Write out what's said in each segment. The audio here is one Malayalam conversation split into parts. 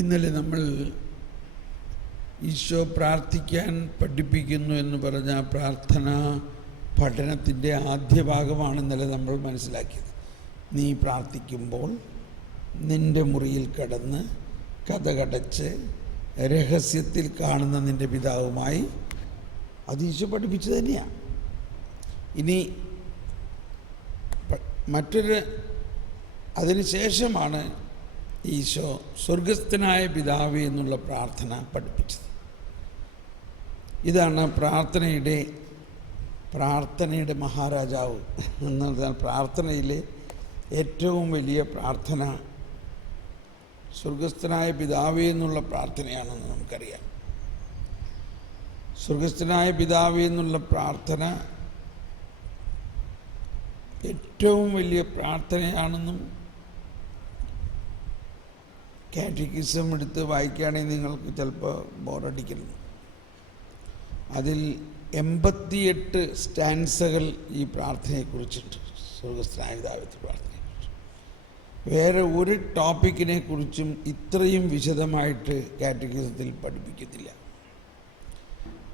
ഇന്നലെ നമ്മൾ ഈശോ പ്രാർത്ഥിക്കാൻ പഠിപ്പിക്കുന്നു എന്ന് പറഞ്ഞ പ്രാർത്ഥന പഠനത്തിൻ്റെ ആദ്യ ഭാഗമാണ് ഇന്നലെ നമ്മൾ മനസ്സിലാക്കിയത്. നീ പ്രാർത്ഥിക്കുമ്പോൾ നിൻ്റെ മുറിയിൽ കിടന്ന് കതകടച്ച് രഹസ്യത്തിൽ കാണുന്ന നിൻ്റെ പിതാവുമായി, അത് ഈശോ പഠിപ്പിച്ചു തന്നെയാണ്. ഇനി അതിനുശേഷമാണ് ഈശോ സ്വർഗസ്ഥനായ പിതാവേ എന്നുള്ള പ്രാർത്ഥന പഠിപ്പിച്ചത്. ഇതാണ് പ്രാർത്ഥനയുടെ മഹാരാജാവ് എന്ന് പറഞ്ഞാൽ പ്രാർത്ഥനയിലെ ഏറ്റവും വലിയ പ്രാർത്ഥന സ്വർഗസ്ഥനായ പിതാവേ എന്നുള്ള പ്രാർത്ഥനയാണെന്ന് നമുക്കറിയാം. സ്വർഗസ്ഥനായ പിതാവേ എന്നുള്ള പ്രാർത്ഥന ഏറ്റവും വലിയ പ്രാർത്ഥനയാണെന്നും കാറ്റക്കിസം എടുത്ത് വായിക്കുകയാണെങ്കിൽ നിങ്ങൾക്ക് ചിലപ്പോൾ ബോറടിക്കുന്നു. അതിൽ 88 സ്റ്റാൻസകൾ ഈ പ്രാർത്ഥനയെക്കുറിച്ചുണ്ട്. സ്വർഗസ്ഥനായ പിതാവേ പ്രാർത്ഥനയെക്കുറിച്ച് വേറെ ഒരു ടോപ്പിക്കിനെ കുറിച്ചും ഇത്രയും വിശദമായിട്ട് കാറ്റക്കിസത്തിൽ പഠിപ്പിക്കുന്നില്ല.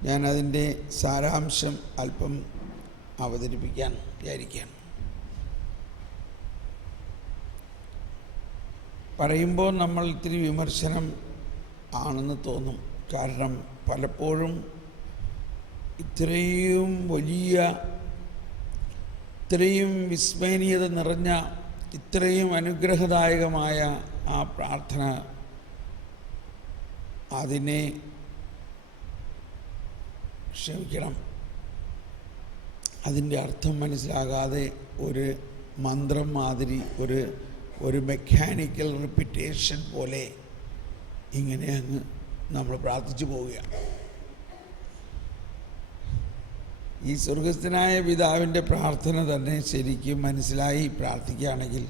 ഞാനതിൻ്റെ സാരാംശം അല്പം അവതരിപ്പിക്കാൻ വിചാരിക്കുകയാണ്. പറയുമ്പോൾ നമ്മൾ ഇത്തിരി വിമർശനം ആണെന്ന് തോന്നും. കാരണം പലപ്പോഴും ഇത്രയും വിസ്മരണീയത നിറഞ്ഞ ഇത്രയും അനുഗ്രഹദായകമായ ആ പ്രാർത്ഥന, അതിനെ അതിൻ്റെ അർത്ഥം മനസ്സിലാകാതെ ഒരു മന്ത്രം മാതിരി ഒരു മെക്കാനിക്കൽ റിപ്പീറ്റേഷൻ പോലെ ഇങ്ങനെ അങ്ങ് നമ്മൾ പ്രാർത്ഥിച്ചു പോവുകയാണ്. ഈ സ്വർഗസ്ഥനായ പിതാവിൻ്റെ പ്രാർത്ഥന തന്നെ ശരിക്കും മനസ്സിലായി പ്രാർത്ഥിക്കുകയാണെങ്കിൽ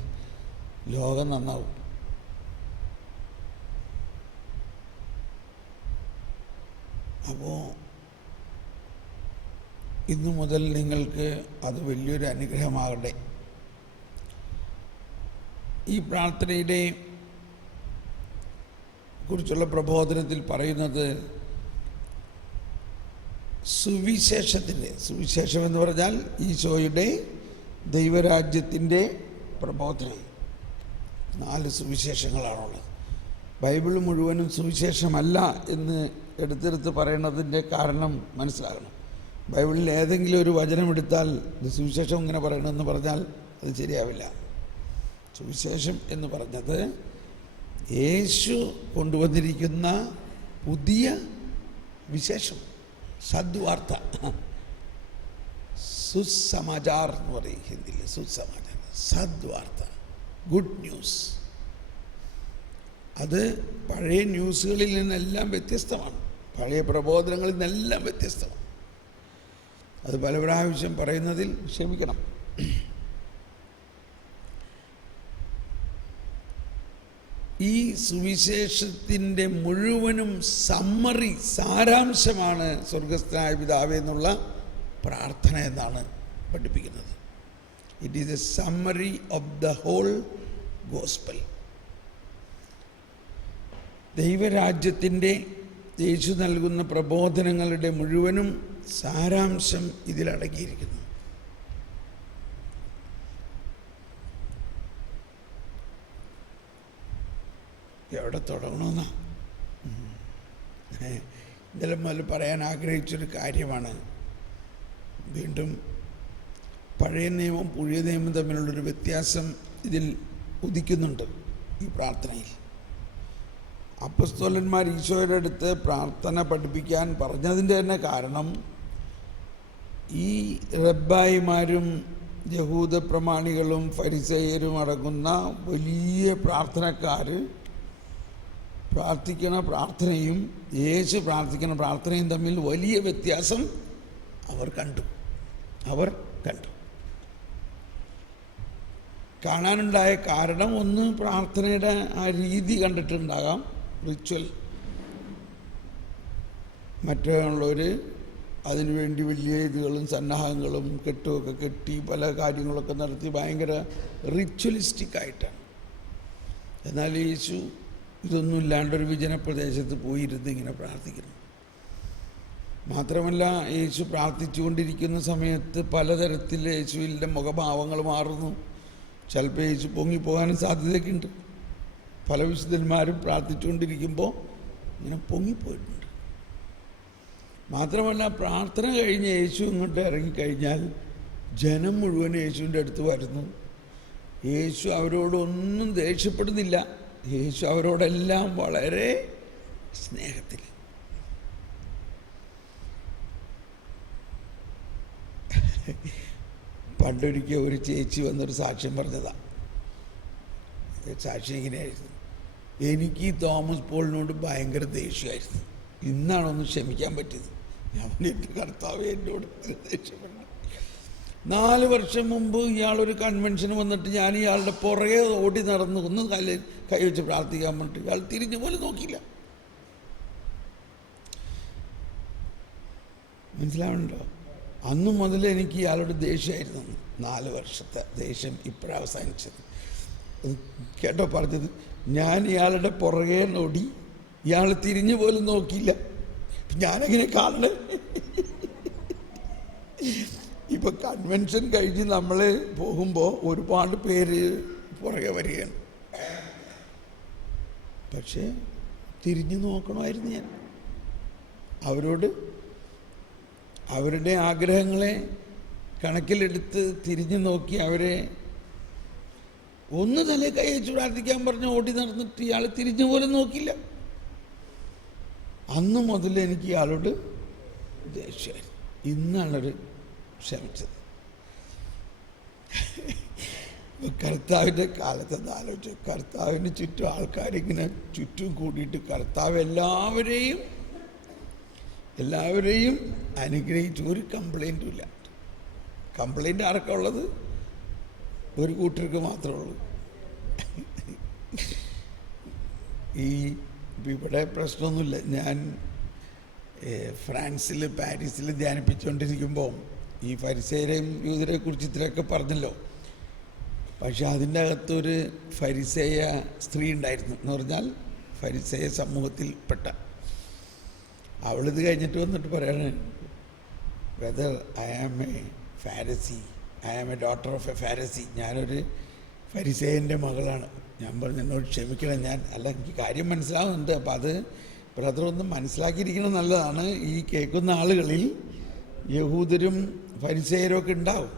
ലോകം നന്നാവും. അപ്പോൾ ഇന്നു മുതൽ നിങ്ങൾക്ക് അത് വലിയൊരു അനുഗ്രഹമാകട്ടെ. ഈ പ്രാർത്ഥനയുടെ കുറിച്ചുള്ള പ്രബോധനത്തിൽ പറയുന്നത് സുവിശേഷം എന്ന് പറഞ്ഞാൽ ഈശോയുടെ ദൈവരാജ്യത്തിൻ്റെ പ്രബോധനം. 4 സുവിശേഷങ്ങളാണുള്ളത്. ബൈബിൾ മുഴുവനും സുവിശേഷമല്ല എന്ന് എടുത്തെടുത്ത് പറയണതിൻ്റെ കാരണം മനസ്സിലാകണം. ബൈബിളിൽ ഏതെങ്കിലും ഒരു വചനം എടുത്താൽ ഇത് സുവിശേഷം ഇങ്ങനെ പറയണമെന്ന് പറഞ്ഞാൽ അത് ശരിയാവില്ല. സുവിശേഷം എന്ന് പറഞ്ഞത് യേശു കൊണ്ടുവന്നിരിക്കുന്ന പുതിയ വിശേഷം, സദ്വാർത്ത, സുസമാചാർ എന്ന് പറയും ഹിന്ദിയിൽ. സുസമാചാർ, സദ്വാർത്ത, ഗുഡ് ന്യൂസ്. അത് പഴയ ന്യൂസുകളിൽ നിന്നെല്ലാം വ്യത്യസ്തമാണ്, പഴയ പ്രബോധനങ്ങളിൽ നിന്നെല്ലാം വ്യത്യസ്തമാണ്. അത് പല പ്രാവശ്യം പറയുന്നതിൽ ക്ഷമിക്കണം. ഈ സുവിശേഷത്തിൻ്റെ മുഴുവനും സാരാംശമാണ് സ്വർഗസ്ഥനായ പിതാവേ എന്നുള്ള പ്രാർത്ഥന എന്നാണ് പഠിപ്പിക്കുന്നത്. It is a summary of the whole gospel. ദൈവരാജ്യത്തിൻ്റെ യേശു നൽകുന്ന പ്രബോധനങ്ങളുടെ മുഴുവനും സാരാംശം ഇതിലടങ്ങിയിരിക്കുന്നു. എവിടെ തുടങ്ങണമെന്നാ ഇന്നലെ മുതൽ പറയാൻ ആഗ്രഹിച്ചൊരു കാര്യമാണ്. വീണ്ടും പഴയ നിയമവും പുതിയ നിയമവും തമ്മിലുള്ളൊരു വ്യത്യാസം ഇതിൽ ഉദിക്കുന്നുണ്ട് ഈ പ്രാർത്ഥനയിൽ. അപ്പസ്തോലന്മാർ ഈശോയുടെ അടുത്ത് പ്രാർത്ഥന പഠിപ്പിക്കാൻ പറഞ്ഞതിൻ്റെ തന്നെ കാരണം ഈ റബ്ബായിമാരും യഹൂദ പ്രമാണികളും ഫരിസേയരും അടങ്ങുന്ന വലിയ പ്രാർത്ഥനക്കാർ പ്രാർത്ഥിക്കുന്ന പ്രാർത്ഥനയും യേശു പ്രാർത്ഥിക്കുന്ന പ്രാർത്ഥനയും തമ്മിൽ വലിയ വ്യത്യാസം അവർ കണ്ടു. കാണാനുണ്ടായ കാരണം ഒന്ന് പ്രാർത്ഥനയുടെ ആ രീതി കണ്ടിട്ടുണ്ടാകാം, റിച്വൽ. മറ്റുള്ളവർ അതിനുവേണ്ടി വലിയ ഇതുകളും സന്നാഹങ്ങളും കെട്ടുമൊക്കെ കെട്ടി പല കാര്യങ്ങളൊക്കെ നടത്തി ഭയങ്കര റിച്വലിസ്റ്റിക് ആയിട്ടാണ്. എന്നാൽ യേശു ഇതൊന്നും ഇല്ലാണ്ടൊരു വിജനപ്രദേശത്ത് പോയിരുന്ന് ഇങ്ങനെ പ്രാർത്ഥിക്കണം. മാത്രമല്ല, യേശു പ്രാർത്ഥിച്ചുകൊണ്ടിരിക്കുന്ന സമയത്ത് പലതരത്തിൽ യേശുവിൻ്റെ മുഖഭാവങ്ങൾ മാറുന്നു. ചിലപ്പോൾ യേശു പൊങ്ങിപ്പോകാനും സാധ്യതയൊക്കെ ഉണ്ട്. പല വിശുദ്ധന്മാരും പ്രാർത്ഥിച്ചുകൊണ്ടിരിക്കുമ്പോൾ ഇങ്ങനെ പൊങ്ങിപ്പോയിട്ടുണ്ട്. മാത്രമല്ല, പ്രാർത്ഥന കഴിഞ്ഞ് യേശു ഇങ്ങോട്ട് ഇറങ്ങിക്കഴിഞ്ഞാൽ ജനം മുഴുവൻ യേശുവിൻ്റെ അടുത്ത് വരുന്നു. യേശു അവരോടൊന്നും ദേഷ്യപ്പെടുന്നില്ല. യേശു അവരോടെല്ലാം വളരെ സ്നേഹത്തിൽ. പണ്ടൊരിക്കൽ ഒരു ചേച്ചി വന്നൊരു സാക്ഷ്യം പറഞ്ഞതാണ്. സാക്ഷ്യം ഇങ്ങനെയായിരുന്നു: എനിക്ക് ഈ തോമസ് പോളിനോട് ഭയങ്കര ദേഷ്യമായിരുന്നു, ഇന്നാണൊന്ന് ക്ഷമിക്കാൻ പറ്റിയത്. ഞാൻ എൻ്റെ കർത്താവ് എന്നോട് ദേഷ്യപ്പെട്ടു. 4 വർഷം മുമ്പ് ഇയാളൊരു കൺവെൻഷന് വന്നിട്ട് ഞാൻ ഇയാളുടെ പുറകെ ഓടി നടന്നു, ഒന്ന് കൈ വെച്ച് പ്രാർത്ഥിക്കാൻ പറഞ്ഞിട്ട് ഇയാൾ തിരിഞ്ഞു പോലും നോക്കിയില്ല. മനസ്സിലാവുന്നുണ്ടോ? അന്നു മുതൽ എനിക്ക് ഇയാളോട് ദേഷ്യമായിരുന്നു. 4 വർഷത്തെ ദേഷ്യം ഇപ്പോഴാണ് അവസാനിച്ചത്. കേട്ടോ പറഞ്ഞത്? ഞാൻ ഇയാളുടെ പുറകെ ഓടി, ഇയാൾ തിരിഞ്ഞു പോലും നോക്കിയില്ല. ഞാനെങ്ങനെ കാണണേ? ഇപ്പം കൺവെൻഷൻ കഴിഞ്ഞ് നമ്മൾ പോകുമ്പോൾ ഒരുപാട് പേര് പുറകെ വരികയാണ്. പക്ഷേ തിരിഞ്ഞു നോക്കണമായിരുന്നു ഞാൻ. അവരോട് അവരുടെ ആഗ്രഹങ്ങളെ കണക്കിലെടുത്ത് തിരിഞ്ഞു നോക്കി അവരെ ഒന്ന് തലേ കൈ വെച്ച് പ്രാർത്ഥിക്കാൻ പറഞ്ഞ് ഓടി നടന്നിട്ട് ഇയാൾ തിരിഞ്ഞു പോലും നോക്കില്ല. അന്ന് മുതൽ എനിക്ക് ഇയാളോട് ദേഷ്യമായി. ഇന്നാണൊരു ക്ഷമിച്ചത്. കർത്താവിൻ്റെ കാലത്ത് ആലോചിച്ചു. കർത്താവിന് ചുറ്റും ആൾക്കാരിങ്ങനെ ചുറ്റും കൂടിയിട്ട് കർത്താവ് എല്ലാവരെയും അനുഗ്രഹിച്ചു. ഒരു കംപ്ലൈൻറ്റും ഇല്ല. കംപ്ലൈൻറ്റ് ആർക്കാ ഉള്ളത്? ഒരു കൂട്ടർക്ക് മാത്രമേ ഉള്ളൂ. ഇവിടെ പ്രശ്നമൊന്നുമില്ല. ഞാൻ ഫ്രാൻസിൽ പാരീസിൽ ധ്യാനിപ്പിച്ചുകൊണ്ടിരിക്കുമ്പോൾ ഈ ഫരിസേരെയും യൂദരെ കുറിച്ച് ഇത്രയൊക്കെ പറഞ്ഞല്ലോ. പക്ഷെ അതിൻ്റെ അകത്തൊരു ഫരിസേയ സ്ത്രീ ഉണ്ടായിരുന്നു. എന്ന് പറഞ്ഞാൽ ഫരിസേയ സമൂഹത്തിൽപ്പെട്ട. അവളിത് കഴിഞ്ഞിട്ട് വന്നിട്ട് പറയാണ്, whether I am a Pharisee, I am a daughter of a Pharisee. ഞാനൊരു ഫരിസേയൻ്റെ മകളാണ്. ഞാൻ പറഞ്ഞു, എന്നോട് ക്ഷമിക്കണം, എനിക്ക് കാര്യം മനസ്സിലാവുന്നുണ്ട്. അപ്പം അത് ബ്രദർ ഒന്ന് മനസ്സിലാക്കിയിരിക്കണം, നല്ലതാണ്. ഈ കേൾക്കുന്ന ആളുകളിൽ യഹൂദരും ഫരിസേയരും ഒക്കെ ഉണ്ടാവും.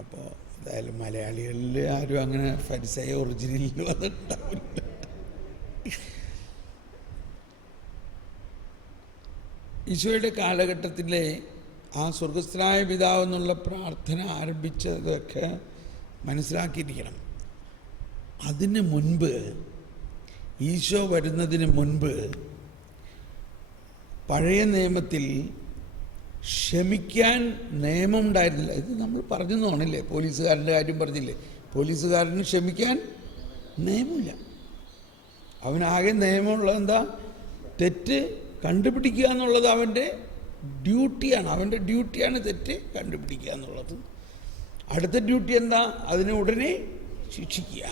അപ്പോൾ എന്തായാലും മലയാളികളിൽ ആരും അങ്ങനെ ഫരിസേയ ഒറിജിനലിൽ വന്നിട്ടുണ്ടാവില്ല. ഈശോയുടെ കാലഘട്ടത്തിലെ ആ സ്വർഗസ്ഥനായ പിതാവ് എന്നുള്ള പ്രാർത്ഥന ആരംഭിച്ചതൊക്കെ മനസ്സിലാക്കിയിരിക്കണം. അതിന് മുൻപ്, ഈശോ വരുന്നതിന് മുൻപ് പഴയ നിയമത്തിൽ ക്ഷമിക്കാൻ നിയമം ഉണ്ടായിരുന്നില്ല. ഇത് നമ്മൾ പറഞ്ഞു തോന്നില്ലേ? പോലീസുകാരൻ്റെ കാര്യം പറഞ്ഞില്ലേ? പോലീസുകാരന് ക്ഷമിക്കാൻ നിയമമില്ല. അവനാകെ നിയമമുള്ളത് എന്താ? തെറ്റ് കണ്ടുപിടിക്കുക എന്നുള്ളത് അവൻ്റെ ഡ്യൂട്ടിയാണ്. അവൻ്റെ ഡ്യൂട്ടിയാണ് തെറ്റ് കണ്ടുപിടിക്കുക എന്നുള്ളത്. അടുത്ത ഡ്യൂട്ടി എന്താ? അതിനെ ഉടനെ ശിക്ഷിക്കുക,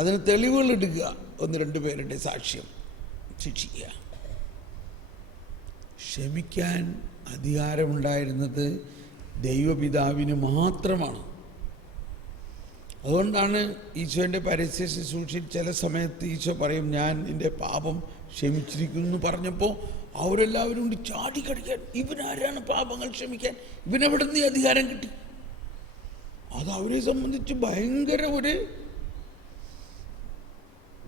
അതിന് തെളിവുകൾ എടുക്കുക, 1-2 പേരുടെ സാക്ഷ്യം, ശിക്ഷിക്കുക. ക്ഷമിക്കാൻ അധികാരമുണ്ടായിരുന്നത് ദൈവപിതാവിന് മാത്രമാണ്. അതുകൊണ്ടാണ് ഈശോൻ്റെ പരസ്യ ശുശ്രൂഷയിൽ ചില സമയത്ത് ഈശോ പറയും, ഞാൻ നിൻ്റെ പാപം ക്ഷമിച്ചിരിക്കുന്നു എന്ന് പറഞ്ഞപ്പോൾ അവരെല്ലാവരും കൊണ്ട് ചാടിക്കടിക്കാൻ, ഇവനാരാണ് പാപങ്ങൾ ക്ഷമിക്കാൻ? ഇവനെവിടെ നിന്ന് അധികാരം കിട്ടി? അത് അവരെ സംബന്ധിച്ച് ഭയങ്കര ഒരു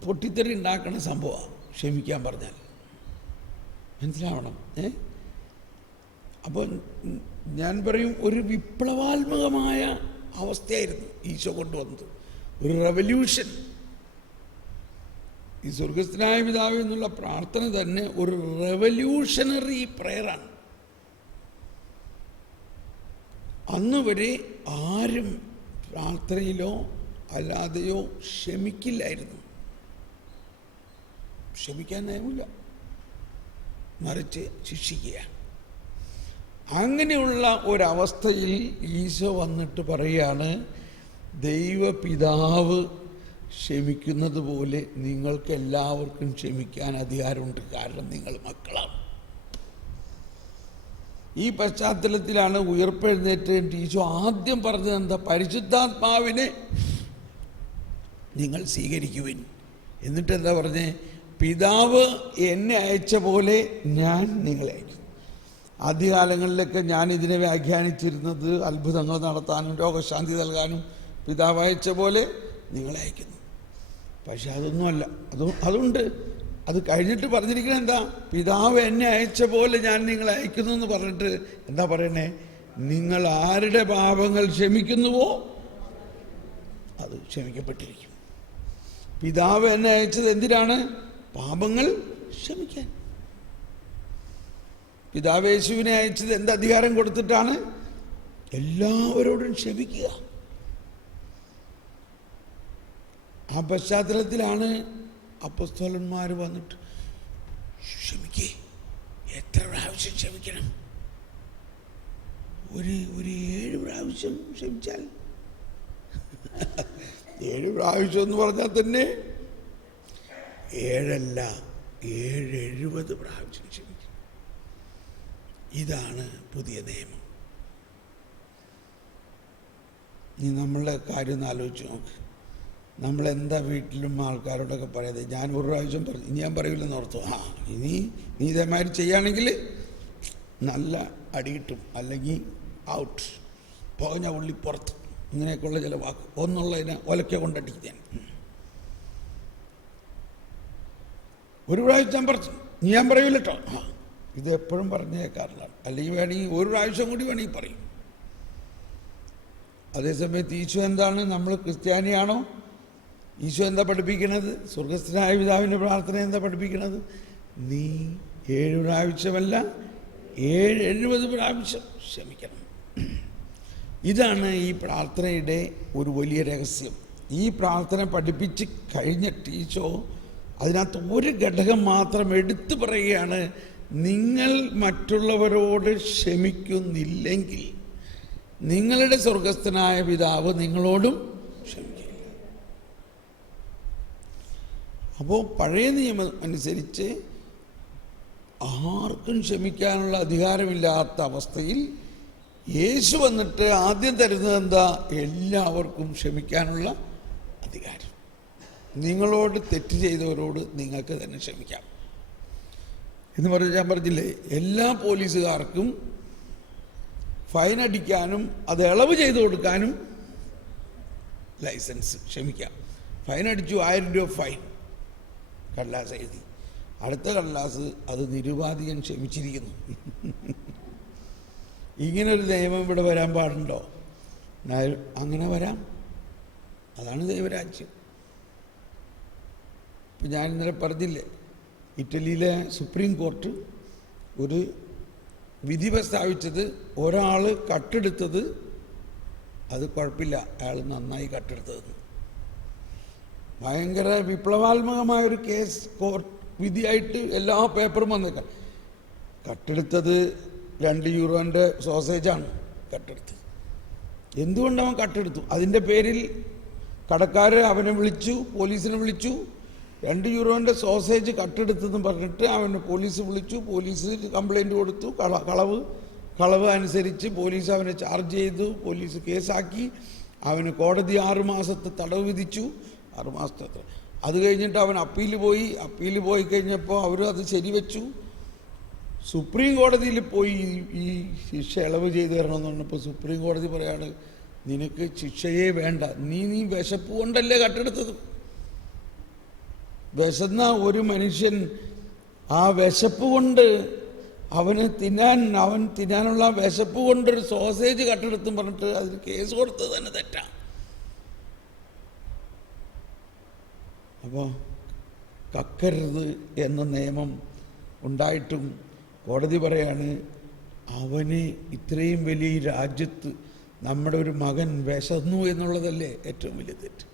പൊട്ടിത്തെറി ഉണ്ടാക്കുന്ന സംഭവമാണ് ക്ഷമിക്കാൻ പറഞ്ഞാൽ. മനസ്സിലാവണം. അപ്പോൾ ഞാൻ പറയും, ഒരു വിപ്ലവാത്മകമായ അവസ്ഥയായിരുന്നു ഈശോ കൊണ്ടുവന്നത്, ഒരു റെവല്യൂഷൻ. ഈ സ്വർഗസ്ഥനായ പിതാവേ എന്നുള്ള പ്രാർത്ഥന തന്നെ ഒരു റെവല്യൂഷണറി പ്രയറാണ്. അന്ന് വരെ ആരും പ്രാർത്ഥനയിലോ അല്ലാതെയോ ക്ഷമിക്കില്ലായിരുന്നു. ക്ഷമിക്കാൻ നയമില്ല, മറിച്ച് ശിക്ഷിക്കുക. അങ്ങനെയുള്ള ഒരവസ്ഥയിൽ ഈശോ വന്നിട്ട് പറയുകയാണ്, ദൈവപിതാവ് ക്ഷമിക്കുന്നത് പോലെ നിങ്ങൾക്ക് എല്ലാവർക്കും ക്ഷമിക്കാൻ അധികാരമുണ്ട്. കാരണം നിങ്ങൾ മക്കളാണ്. ഈ പശ്ചാത്തലത്തിലാണ് ഉയർപ്പെഴുന്നേറ്റ് ഈശോ ആദ്യം പറഞ്ഞത് എന്താ? പരിശുദ്ധാത്മാവിനെ നിങ്ങൾ സ്വീകരിക്കുവിൻ. എന്നിട്ട് എന്താ പറഞ്ഞേ? പിതാവ് എന്നെ അയച്ച പോലെ ഞാൻ നിങ്ങളെ അയക്കും. ആദ്യകാലങ്ങളിലൊക്കെ ഞാൻ ഇതിനെ വ്യാഖ്യാനിച്ചിരുന്നത് അത്ഭുതങ്ങൾ നടത്താനും രോഗശാന്തി നൽകാനും പിതാവ് അയച്ച പോലെ നിങ്ങളെ അയക്കുന്നു. പക്ഷെ അതൊന്നുമല്ല. അതുണ്ട്. അത് കഴിഞ്ഞിട്ട് പറഞ്ഞിരിക്കുന്നത് എന്താ? പിതാവ് എന്നെ അയച്ച പോലെ ഞാൻ നിങ്ങളെ അയക്കുന്നു എന്ന് പറഞ്ഞിട്ട് എന്താ പറയണേ? നിങ്ങൾ ആരുടെ പാപങ്ങൾ ക്ഷമിക്കുന്നുവോ അത് ക്ഷമിക്കപ്പെട്ടിരിക്കും. പിതാവ് എന്നെ അയച്ചത് എന്തിനാണ്? പാപങ്ങൾ ക്ഷമിക്കാൻ. പിതാവ് യേശുവിനെ അയച്ചത് എന്ത് അധികാരം കൊടുത്തിട്ടാണ്? എല്ലാവരോടും ക്ഷമിക്കുക. ആ പശ്ചാത്തലത്തിലാണ് അപ്പോസ്തലന്മാർ വന്നിട്ട് ക്ഷമിക്കേ. എത്ര പ്രാവശ്യം ക്ഷമിക്കണം? ഒരു 7 പ്രാവശ്യം ക്ഷമിച്ചാൽ 7 പ്രാവശ്യം എന്ന് പറഞ്ഞാൽ തന്നെ 7 അല്ല 70 പ്രാവശ്യം ക്ഷമിക്കും. ഇതാണ് പുതിയ നിയമം. ഇനി നമ്മളുടെ കാര്യം ഒന്ന് ആലോചിച്ച് നോക്ക്. നമ്മളെന്താ വീട്ടിലും ആൾക്കാരോടൊക്കെ പറയാതെ ഞാൻ 1 പ്രാവശ്യം പറഞ്ഞു, ഇനി ഞാൻ പറയില്ലെന്ന് ഓർത്തു. ഇനി നീ ഇതേമാതിരി ചെയ്യുകയാണെങ്കിൽ നല്ല അടി കിട്ടും, അല്ലെങ്കിൽ ഔട്ട്, പുകഞ്ഞ ഉള്ളി പുറത്ത്, ഇങ്ങനെയൊക്കെയുള്ള ചില വാക്ക്. ഒന്നുള്ളതിനെ ഒലക്ക കൊണ്ടടിക്കാൻ 1 പ്രാവശ്യം ഞാൻ പറഞ്ഞു, ഇനി ഞാൻ പറയില്ല കേട്ടോ. ഇതെപ്പോഴും പറഞ്ഞേക്കാറില്ലാണ്. അല്ലെങ്കിൽ വേണമെങ്കിൽ 1 പ്രാവശ്യം കൂടി വേണമെങ്കിൽ പറയും. അതേസമയത്ത് ഈശോ എന്താണ്? നമ്മൾ ക്രിസ്ത്യാനിയാണോ? ഈശോ എന്താ പഠിപ്പിക്കണത്? സ്വർഗസ്ഥനായ പിതാവിൻ്റെ പ്രാർത്ഥന എന്താ പഠിപ്പിക്കണത്? നീ 7 പ്രാവശ്യമല്ല 70 പ്രാവശ്യം ക്ഷമിക്കണം. ഇതാണ് ഈ പ്രാർത്ഥനയുടെ ഒരു വലിയ രഹസ്യം. ഈ പ്രാർത്ഥന പഠിപ്പിച്ച് കഴിഞ്ഞിട്ട് ഈശോ അതിനകത്ത് ഒരു ഘടകം മാത്രം എടുത്തു പറയുകയാണ്: നിങ്ങൾ മറ്റുള്ളവരോട് ക്ഷമിക്കുന്നില്ലെങ്കിൽ നിങ്ങളുടെ സ്വർഗസ്ഥനായ പിതാവ് നിങ്ങളോടും ക്ഷമിക്കില്ല. അപ്പോൾ പഴയ നിയമം അനുസരിച്ച് ആർക്കും ക്ഷമിക്കാനുള്ള അധികാരമില്ലാത്ത അവസ്ഥയിൽ യേശു വന്നിട്ട് ആദ്യം തരുന്നത് എന്താ? എല്ലാവർക്കും ക്ഷമിക്കാനുള്ള അധികാരം. നിങ്ങളോട് തെറ്റ് ചെയ്തവരോട് നിങ്ങൾക്ക് തന്നെ ക്ഷമിക്കാം എന്ന് പറഞ്ഞ് ഞാൻ പറഞ്ഞില്ലേ, എല്ലാ പോലീസുകാർക്കും ഫൈൻ അടിക്കാനും അത് ഇളവ് ചെയ്ത് കൊടുക്കാനും ലൈസൻസ്. ക്ഷമിക്കാം. ഫൈൻ അടിച്ചു, 1000 രൂപ ഫൈൻ, കടലാസ് എഴുതി. അടുത്ത കടലാസ് അത് നിരുപാധികം ക്ഷമിച്ചിരിക്കുന്നു. ഇങ്ങനൊരു നിയമം ഇവിടെ വരാൻ പാടുണ്ടോ? അങ്ങനെ വരാം. അതാണ് ദൈവരാജ്യം. ഇപ്പം ഞാൻ ഇന്നലെ പറഞ്ഞില്ലേ, ഇറ്റലിയിലെ സുപ്രീം കോർട്ട് ഒരു വിധി പ്രസ്താവിച്ചത്, ഒരാൾ കട്ടെടുത്തത് അത് കുഴപ്പമില്ല, അയാൾ നന്നായി കട്ടെടുത്തത്. ഭയങ്കര വിപ്ലവാത്മകമായൊരു കേസ് കോർട്ട് വിധിയായിട്ട് എല്ലാ പേപ്പറും വന്നേക്കാം. കട്ടെടുത്തത് 2 യൂറോൻ്റെ സോസേജാണ് കട്ടെടുത്തത്. എന്തുകൊണ്ടവൻ കട്ടെടുത്തു? അതിൻ്റെ പേരിൽ കടക്കാർ അവനെ വിളിച്ചു, പോലീസിനെ വിളിച്ചു. 2 യൂറോൻ്റെ സോസേജ് കട്ടെടുത്തെന്ന് പറഞ്ഞിട്ട് അവനെ പോലീസ് വിളിച്ചു. പോലീസ് കംപ്ലൈൻറ്റ് കൊടുത്തു. കളവ് അനുസരിച്ച് പോലീസ് അവനെ ചാർജ് ചെയ്തു. പോലീസ് കേസാക്കി. അവന് കോടതി 6 മാസത്തെ തടവ് വിധിച്ചു. 6 മാസത്തെ അത്ര. അത് കഴിഞ്ഞിട്ട് അവൻ അപ്പീൽ പോയി കഴിഞ്ഞപ്പോൾ അവർ അത് ശരിവെച്ചു. സുപ്രീം കോടതിയിൽ പോയി ഈ ശിക്ഷ ഇളവ് ചെയ്ത് തരണമെന്ന് പറഞ്ഞപ്പോൾ സുപ്രീം കോടതി പറയാണ്, നിനക്ക് ശിക്ഷയെ വേണ്ട, നീ വിശപ്പ് കൊണ്ടല്ലേ കട്ടെടുത്തത്. വിശന്ന ഒരു മനുഷ്യൻ ആ വിശപ്പ് കൊണ്ട് അവൻ തിന്നാനുള്ള വിശപ്പ് കൊണ്ടൊരു സോസേജ് കട്ടെടുത്തും പറഞ്ഞിട്ട് അതിന് കേസ് കൊടുത്തത് തന്നെ തെറ്റാ. അപ്പോൾ കക്കരുത് എന്ന നിയമം ഉണ്ടായിട്ടും കോടതി പറയാണ്, അവന് ഇത്രയും വലിയ രാജ്യത്ത് നമ്മുടെ ഒരു മകൻ വിശന്നു എന്നുള്ളതല്ലേ ഏറ്റവും വലിയ തെറ്റ്.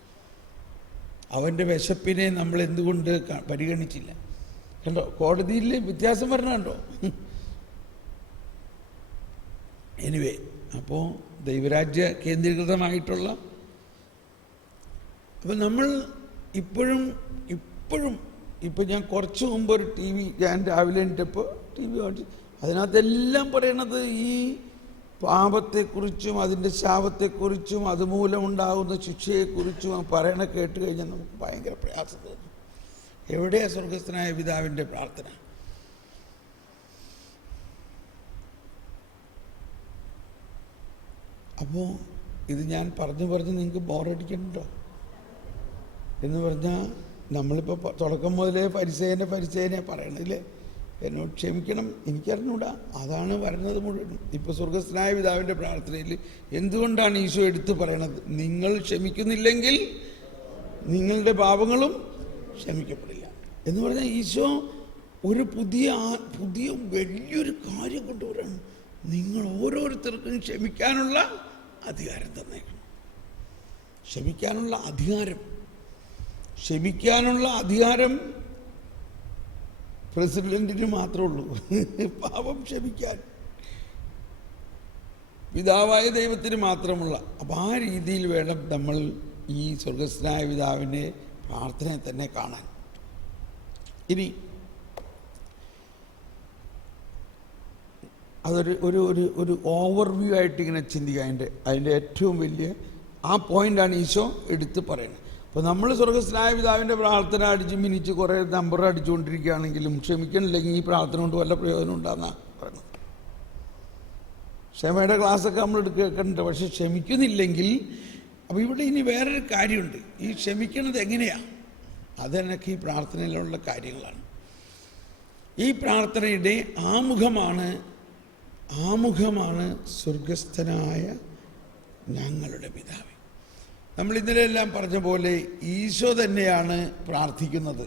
അവൻ്റെ വിശപ്പിനെ നമ്മൾ എന്തുകൊണ്ട് പരിഗണിച്ചില്ല? കണ്ടോ, കോടതിയിൽ വ്യത്യാസം പറഞ്ഞുണ്ടോ? എനിവേ, അപ്പോൾ ദൈവരാജ്യ കേന്ദ്രീകൃതമായിട്ടുള്ള, അപ്പം നമ്മൾ ഇപ്പോഴും ഇപ്പോഴും ഇപ്പം ഞാൻ കുറച്ച് മുമ്പ് ഒരു ടി വി, ഞാൻ രാവിലെ എണീറ്റപ്പോൾ ടി വി കാണിച്ചു, അതിനകത്തെല്ലാം പറയണത് ഈ പാപത്തെക്കുറിച്ചും അതിൻ്റെ ശാപത്തെക്കുറിച്ചും അതുമൂലമുണ്ടാകുന്ന ശിക്ഷയെക്കുറിച്ചും പറയണ കേട്ട് കഴിഞ്ഞാൽ നമുക്ക് ഭയങ്കര പ്രയാസം തോന്നും. എവിടെയാണ് സ്വർഗസ്ഥനായ പിതാവിൻ്റെ പ്രാർത്ഥന? അപ്പോൾ ഇത് ഞാൻ പറഞ്ഞ് നിങ്ങൾക്ക് ബോറടിക്കണ്ടോ എന്ന് പറഞ്ഞാൽ, നമ്മളിപ്പോൾ തുടക്കം മുതലേ പരിസേനെ പറയണതില്ലേ, എന്നോട് ക്ഷമിക്കണം, എനിക്കറിഞ്ഞൂടാ, അതാണ് വരുന്നത് മുഴുവൻ. ഇപ്പോൾ സ്വർഗസ്ഥനായ പിതാവിൻ്റെ പ്രാർത്ഥനയിൽ എന്തുകൊണ്ടാണ് ഈശോ എടുത്തു പറയണത്? നിങ്ങൾ ക്ഷമിക്കുന്നില്ലെങ്കിൽ നിങ്ങളുടെ പാപങ്ങളും ക്ഷമിക്കപ്പെടില്ല എന്ന് പറഞ്ഞാൽ ഈശോ ഒരു പുതിയ വലിയൊരു കാര്യം കൊണ്ടുവരാണ്. നിങ്ങൾ ഓരോരുത്തർക്കും ക്ഷമിക്കാനുള്ള അധികാരം തന്നേക്കണം. ക്ഷമിക്കാനുള്ള അധികാരം പ്രസിഡന്റിന് മാത്രമേ ഉള്ളൂ, പാപം ക്ഷമിക്കാൻ പിതാവായ ദൈവത്തിന് മാത്രമുള്ള. അപ്പം ആ രീതിയിൽ വേണം നമ്മൾ ഈ സ്വർഗസ്ഥനായ പിതാവിൻ്റെ പ്രാർത്ഥനയെ തന്നെ കാണാൻ. ഇനി അതൊരു ഒരു ഒരു ഒരു ഓവർവ്യൂ ആയിട്ട് ഇങ്ങനെ ചിന്തിക്കുക. അതിൻ്റെ ഏറ്റവും വലിയ ആ പോയിൻ്റാണ് ഈശോ എടുത്ത് പറയുന്നത്. അപ്പോൾ നമ്മൾ സ്വർഗസ്ഥനായ പിതാവിൻ്റെ പ്രാർത്ഥന അടിച്ച് മിനിച്ച് കുറേ നമ്പർ അടിച്ചുകൊണ്ടിരിക്കുകയാണെങ്കിലും ക്ഷമിക്കണില്ലെങ്കിൽ ഈ പ്രാർത്ഥന കൊണ്ട് വല്ല പ്രയോജനം ഉണ്ടാകുന്ന പറയുന്നത്. ക്ഷമയുടെ ക്ലാസ്സൊക്കെ നമ്മൾ കേൾക്കുന്നുണ്ട്, പക്ഷെ ക്ഷമിക്കുന്നില്ലെങ്കിൽ. അപ്പോൾ ഇവിടെ ഇനി വേറൊരു കാര്യമുണ്ട്. ഈ ക്ഷമിക്കുന്നത് എങ്ങനെയാണ്? അതെന്നൊക്കെ ഈ പ്രാർത്ഥനയിലുള്ള കാര്യങ്ങളാണ്. ഈ പ്രാർത്ഥനയുടെ ആമുഖമാണ് സ്വർഗസ്ഥനായ ഞങ്ങളുടെ പിതാവേ. നമ്മൾ ഇന്നലെ എല്ലാം പറഞ്ഞ പോലെ ഈശോ തന്നെയാണ് പ്രാർത്ഥിക്കുന്നത്.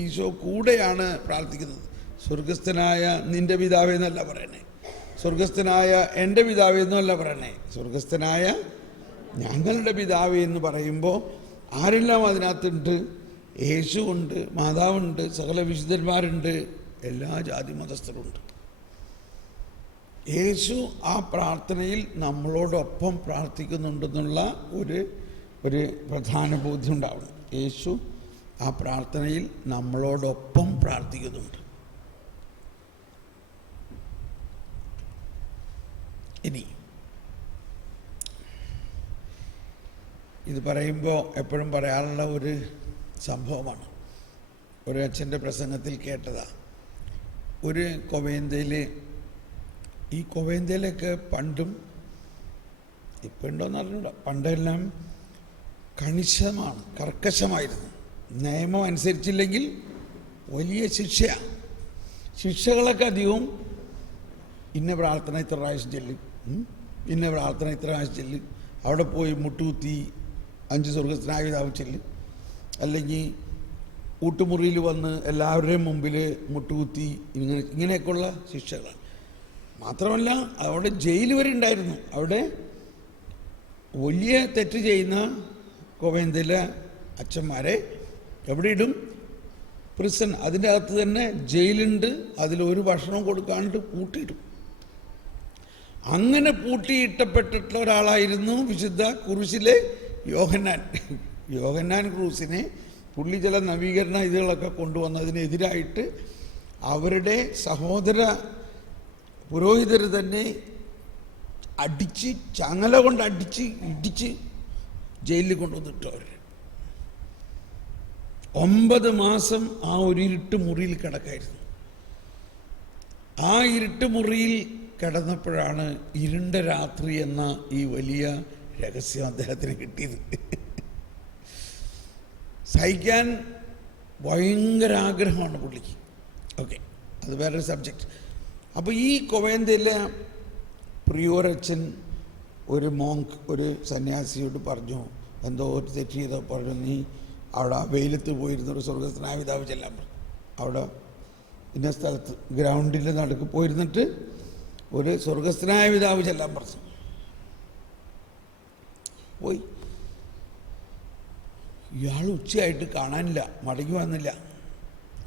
ഈശോ കൂടെയാണ് പ്രാർത്ഥിക്കുന്നത്. സ്വർഗസ്ഥനായ നിൻ്റെ പിതാവേ എന്നല്ല പറയണേ, സ്വർഗസ്ഥനായ എൻ്റെ പിതാവേ എന്നല്ല പറയണേ, സ്വർഗസ്ഥനായ ഞങ്ങളുടെ പിതാവേ എന്ന് പറയുമ്പോൾ ആരെല്ലാം അതിനകത്തുണ്ട്? യേശുവുണ്ട്, മാതാവുണ്ട്, സകല വിശുദ്ധന്മാരുണ്ട്, എല്ലാ ജാതി മതസ്ഥരുണ്ട്. യേശു ആ പ്രാർത്ഥനയിൽ നമ്മളോടൊപ്പം പ്രാർത്ഥിക്കുന്നുണ്ടെന്നുള്ള ഒരു പ്രധാന ബോധ്യം ഉണ്ടാവണം. യേശു ആ പ്രാർത്ഥനയിൽ നമ്മളോടൊപ്പം പ്രാർത്ഥിക്കുന്നുണ്ട്. ഇനി ഇത് പറയുമ്പോൾ എപ്പോഴും പറയാനുള്ള ഒരു സംഭവമാണ്. ഒരു അച്ഛൻ്റെ പ്രസംഗത്തിൽ കേട്ടതാ. ഒരു ഈ കൊവേന്തയിലൊക്കെ പണ്ടും ഇപ്പം ഉണ്ടോയെന്ന് അറിഞ്ഞൂടാ, പണ്ടെല്ലാം കർക്കശമായിരുന്നു. നിയമം അനുസരിച്ചില്ലെങ്കിൽ വലിയ ശിക്ഷയാണ്. ശിക്ഷകളൊക്കെ അധികവും ഇന്ന പ്രാർത്ഥന ഇത്ര പ്രാവശ്യം ചെല്ലും, ഇന്ന പ്രാർത്ഥന ഇത്ര പ്രാവശ്യം ചെല്ലും, അവിടെ പോയി മുട്ടുകുത്തി 5 സ്വർഗസ്ഥനായ പിതാവ് ചെല്ലും, അല്ലെങ്കിൽ ഊട്ടുമുറിയിൽ വന്ന് എല്ലാവരുടെയും മുമ്പിൽ മുട്ടുകുത്തി, ഇങ്ങനെയൊക്കെയുള്ള ശിക്ഷകളാണ്. മാത്രമല്ല അവിടെ ജയിൽ വരെ ഉണ്ടായിരുന്നു. അവിടെ വലിയ തെറ്റ് ചെയ്യുന്ന കൊവേന്തയിലെ അച്ഛന്മാരെ എവിടെ ഇടും? പ്രിസൺ. അതിൻ്റെ അകത്ത് തന്നെ ജയിലുണ്ട്. അതിലൊരു ഭക്ഷണം കൊടുക്കാണ്ട് പൂട്ടിയിടും. അങ്ങനെ പൂട്ടിയിട്ടപ്പെട്ടിട്ടുള്ള ഒരാളായിരുന്നു വിശുദ്ധ കുരിശിലെ യോഹന്നാൻ ക്രൂസിനെ. പുള്ളി ചില നവീകരണ ഇതുകളൊക്കെ കൊണ്ടുവന്നതിനെതിരായിട്ട് അവരുടെ സഹോദര പുരോഹിതർ തന്നെ ചങ്ങല കൊണ്ട് ഇടിച്ച് ജയിലിൽ കൊണ്ടുവന്നിട്ടു. അവർ 9 മാസം ആ ഒരു ഇരുട്ട് മുറിയിൽ കിടക്കായിരുന്നു. ആ ഇരുട്ട് മുറിയിൽ കിടന്നപ്പോഴാണ് ഇരുണ്ട രാത്രി എന്ന ഈ വലിയ രഹസ്യം അദ്ദേഹത്തിന് കിട്ടിയത്. സഹിക്കാൻ ഭയങ്കര ആഗ്രഹമാണ് പുള്ളിക്ക്. ഓക്കെ, അത് വേറൊരു സബ്ജക്റ്റ്. അപ്പോൾ ഈ കൊവേന്തയിലെ പ്രിയോരച്ഛൻ ഒരു സന്യാസിയോട് പറഞ്ഞു, എന്തോ ഒരു തെറ്റ് ചെയ്തോ പറഞ്ഞു, നീ അവിടെ വെയിലത്ത് പോയിരുന്നൊരു സ്വർഗസ്ഥനായ പിതാവ് ചെല്ലാൻ പറഞ്ഞു. അവിടെ ഇന്ന സ്ഥലത്ത് ഗ്രൗണ്ടിൻ്റെ നടുക്ക് പോയിരുന്നിട്ട് ഒരു സ്വർഗസ്ഥനായ പിതാവ് ചെല്ലാൻ പറഞ്ഞു. പോയി. ഇയാൾ ഉച്ചയായിട്ട് കാണാനില്ല, മടങ്ങി വന്നില്ല.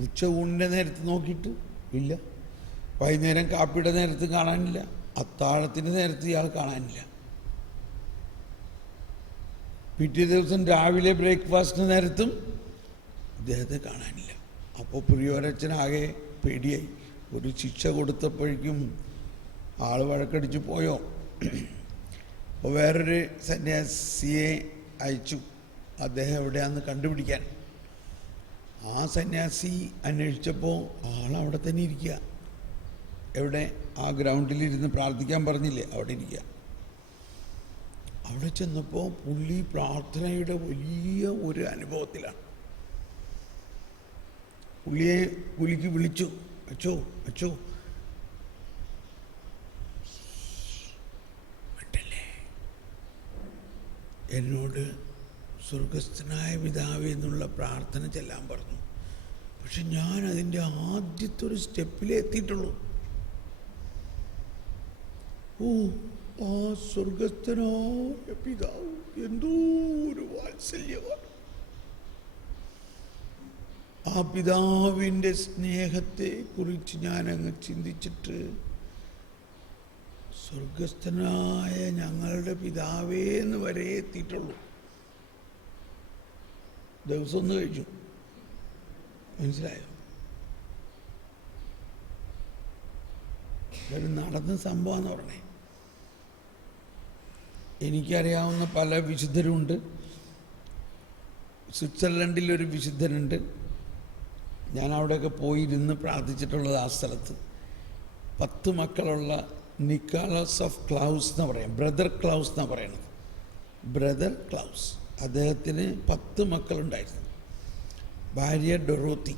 ഉച്ചയൂണിൻ്റെ നേരത്ത് നോക്കിയിട്ട് ഇല്ല, വൈകുന്നേരം കാപ്പിയുടെ നേരത്ത് കാണാനില്ല, അത്താഴത്തിൻ്റെ നേരത്ത് ഇയാൾ കാണാനില്ല. പിറ്റേ ദിവസം രാവിലെ ബ്രേക്ക്ഫാസ്റ്റിന് നേരത്തും അദ്ദേഹത്തെ കാണാനില്ല. അപ്പോൾ പ്രിയോരച്ഛനാകെ പേടിയായി. ഒരു ശിക്ഷ കൊടുത്തപ്പോഴേക്കും ആൾ വഴക്കടിച്ച് പോയോ. അപ്പോൾ വേറൊരു സന്യാസിയെ അയച്ചു അദ്ദേഹം എവിടെയാണെന്ന് കണ്ടുപിടിക്കാൻ. ആ സന്യാസി അന്വേഷിച്ചപ്പോൾ ആളവിടെ തന്നെ ഇരിക്കുക. എവിടെ? ആ ഗ്രൗണ്ടിലിരുന്ന് പ്രാർത്ഥിക്കാൻ പറഞ്ഞില്ലേ, അവിടെ ഇരിക്കുക. അവിടെ ചെന്നപ്പോൾ പുള്ളി പ്രാർത്ഥനയുടെ വലിയ ഒരു അനുഭവത്തിലാണ്. പുള്ളിക്ക് വിളിച്ചു, അച്ചോ അച്ചോ എന്നോട് സ്വർഗസ്ഥനായ പിതാവേ എന്നുള്ള പ്രാർത്ഥന ചെല്ലാൻ പറഞ്ഞു. പക്ഷെ ഞാൻ അതിൻ്റെ ആദ്യത്തെ ഒരു സ്റ്റെപ്പിലേ എത്തിയിട്ടുള്ളൂ. ഓ, ആ സ്വർഗസ്ഥനായ പിതാവ് എന്തോ ഒരു വാത്സല്യമാണ്. ആ പിതാവിൻ്റെ സ്നേഹത്തെ കുറിച്ച് ഞാനങ്ങ് ചിന്തിച്ചിട്ട്, സ്വർഗസ്ഥനായ ഞങ്ങളുടെ പിതാവേ എന്ന് വരെ എത്തിയിട്ടുള്ളൂ. ദിവസം ഒന്ന് കഴിച്ചു. മനസ്സിലായോ? ഇതൊരു നടന്ന സംഭവം എന്ന് പറഞ്ഞേ. എനിക്കറിയാവുന്ന പല വിശുദ്ധരുമുണ്ട്. സ്വിറ്റ്സർലൻഡിലൊരു വിശുദ്ധനുണ്ട്. ഞാൻ അവിടെയൊക്കെ പോയിരുന്ന് പ്രാർത്ഥിച്ചിട്ടുള്ളത് ആ സ്ഥലത്ത്. 10 മക്കളുള്ള നിക്കോളാസ് ഓഫ് ക്ലൗസ് എന്ന് പറയാം. ബ്രദർ ക്ലൗസ് എന്നാണ് പറയണത്. ബ്രദർ ക്ലൗസ്. അദ്ദേഹത്തിന് 10 മക്കളുണ്ടായിരുന്നു. ഭാര്യ ഡൊറോത്തി.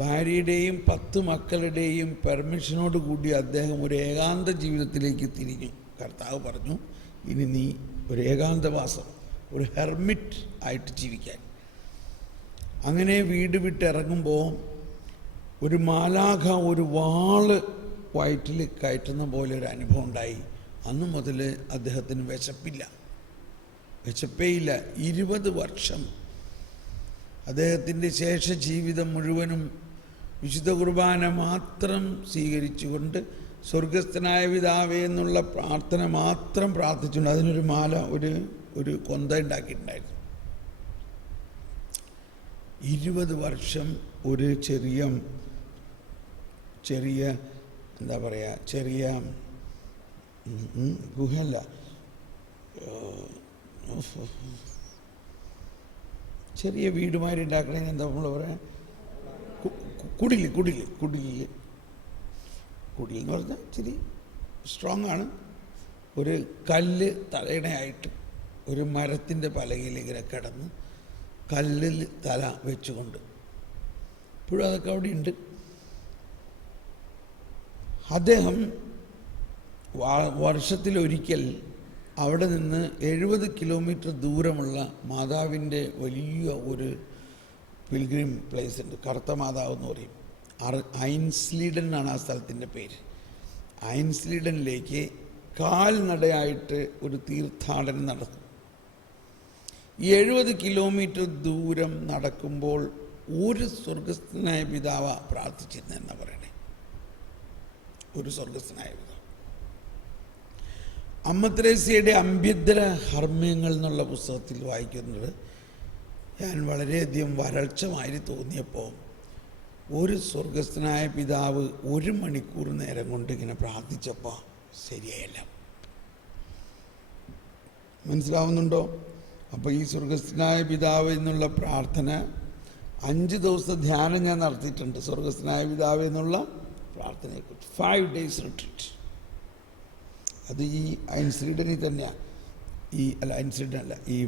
ഭാര്യയുടെയും 10 മക്കളുടെയും പെർമിഷനോട് കൂടി അദ്ദേഹം ഒരു ഏകാന്ത ജീവിതത്തിലേക്ക് തിരിഞ്ഞു. കർത്താവ് പറഞ്ഞു, ഇനി നീ ഒരു ഏകാന്തവാസം, ഒരു ഹെർമിറ്റ് ആയിട്ട് ജീവിക്കാൻ. അങ്ങനെ വീട് വിട്ടിറങ്ങുമ്പോൾ ഒരു മാലാഖ ഒരു വാള് വയറ്റിൽ കയറ്റുന്ന പോലെ ഒരു അനുഭവം ഉണ്ടായി. അന്ന് മുതൽ അദ്ദേഹത്തിന് വിശപ്പേയില്ല. 20 വർഷം അദ്ദേഹത്തിൻ്റെ ശേഷ ജീവിതം മുഴുവനും വിശുദ്ധ കുർബാന മാത്രം സ്വീകരിച്ചുകൊണ്ട് സ്വർഗസ്ഥനായ പിതാവേ എന്നുള്ള പ്രാർത്ഥന മാത്രം പ്രാർത്ഥിച്ചുകൊണ്ട് അതിനൊരു മാല, ഒരു കൊന്ത ഉണ്ടാക്കിയിട്ടുണ്ടായിരുന്നു. 20 വർഷം ഒരു ചെറിയ എന്താ പറയുക, ചെറിയ ഗുഹയല്ല, ചെറിയ വീടുമാരി ഉണ്ടാക്കണമെങ്കിൽ എന്താ നമ്മൾ പറയാ, കുടിൽ എന്ന് പറഞ്ഞാൽ ഇച്ചിരി സ്ട്രോങ് ആണ്. ഒരു കല്ല് തലയിണയായിട്ട് ഒരു മരത്തിൻ്റെ പലകയിൽ ഇങ്ങനെ കിടന്ന് കല്ലിൽ തല വെച്ചുകൊണ്ട് ഇപ്പോഴും അതൊക്കെ അവിടെ ഉണ്ട്. അദ്ദേഹം വർഷത്തിലൊരിക്കൽ അവിടെ നിന്ന് 70 കിലോമീറ്റർ ദൂരമുള്ള മാതാവിൻ്റെ വലിയ ഒരു പിൽഗ്രിം പ്ലേസ് ഉണ്ട്. കറുത്ത മാതാവ് എന്ന് പറയും. ഐൻസ്ലീഡൻ എന്നാണ് ആ സ്ഥലത്തിൻ്റെ പേര്. ഐൻസ്ലീഡനിലേക്ക് കാൽനടയായിട്ട് ഒരു തീർത്ഥാടനം നടന്നു. 70 കിലോമീറ്റർ ദൂരം നടക്കുമ്പോൾ ഒരു സ്വർഗസ്ഥനായ പിതാവ പ്രാർത്ഥിച്ചിരുന്നെന്നാണ് പറയണേ. ഒരു സ്വർഗസ്ഥനായ പിതാവ്. അമ്മ ത്രേസ്യയുടെ അഭ്യന്തര ഹർമ്മ്യങ്ങൾ എന്നുള്ള പുസ്തകത്തിൽ വായിക്കുന്നത് ഞാൻ വളരെയധികം വരൾച്ചമായി തോന്നിയപ്പോൾ ഒരു സ്വർഗസ്ഥനായ പിതാവ് 1 മണിക്കൂർ നേരം കൊണ്ട് ഇങ്ങനെ പ്രാർത്ഥിച്ചപ്പോൾ ശരിയായില്ല. മനസ്സിലാവുന്നുണ്ടോ? അപ്പോൾ ഈ സ്വർഗസ്ഥനായ പിതാവ് എന്നുള്ള പ്രാർത്ഥന 5 ദിവസത്തെ ധ്യാനം ഞാൻ നടത്തിയിട്ടുണ്ട്. സ്വർഗസ്ഥനായ പിതാവ് എന്നുള്ള പ്രാർത്ഥനയെക്കുറിച്ച് 5 days റിട്രീറ്റ്. അത് ഈ ഐൻസ്ലീഡനിൽ തന്നെയാണ്. ഈ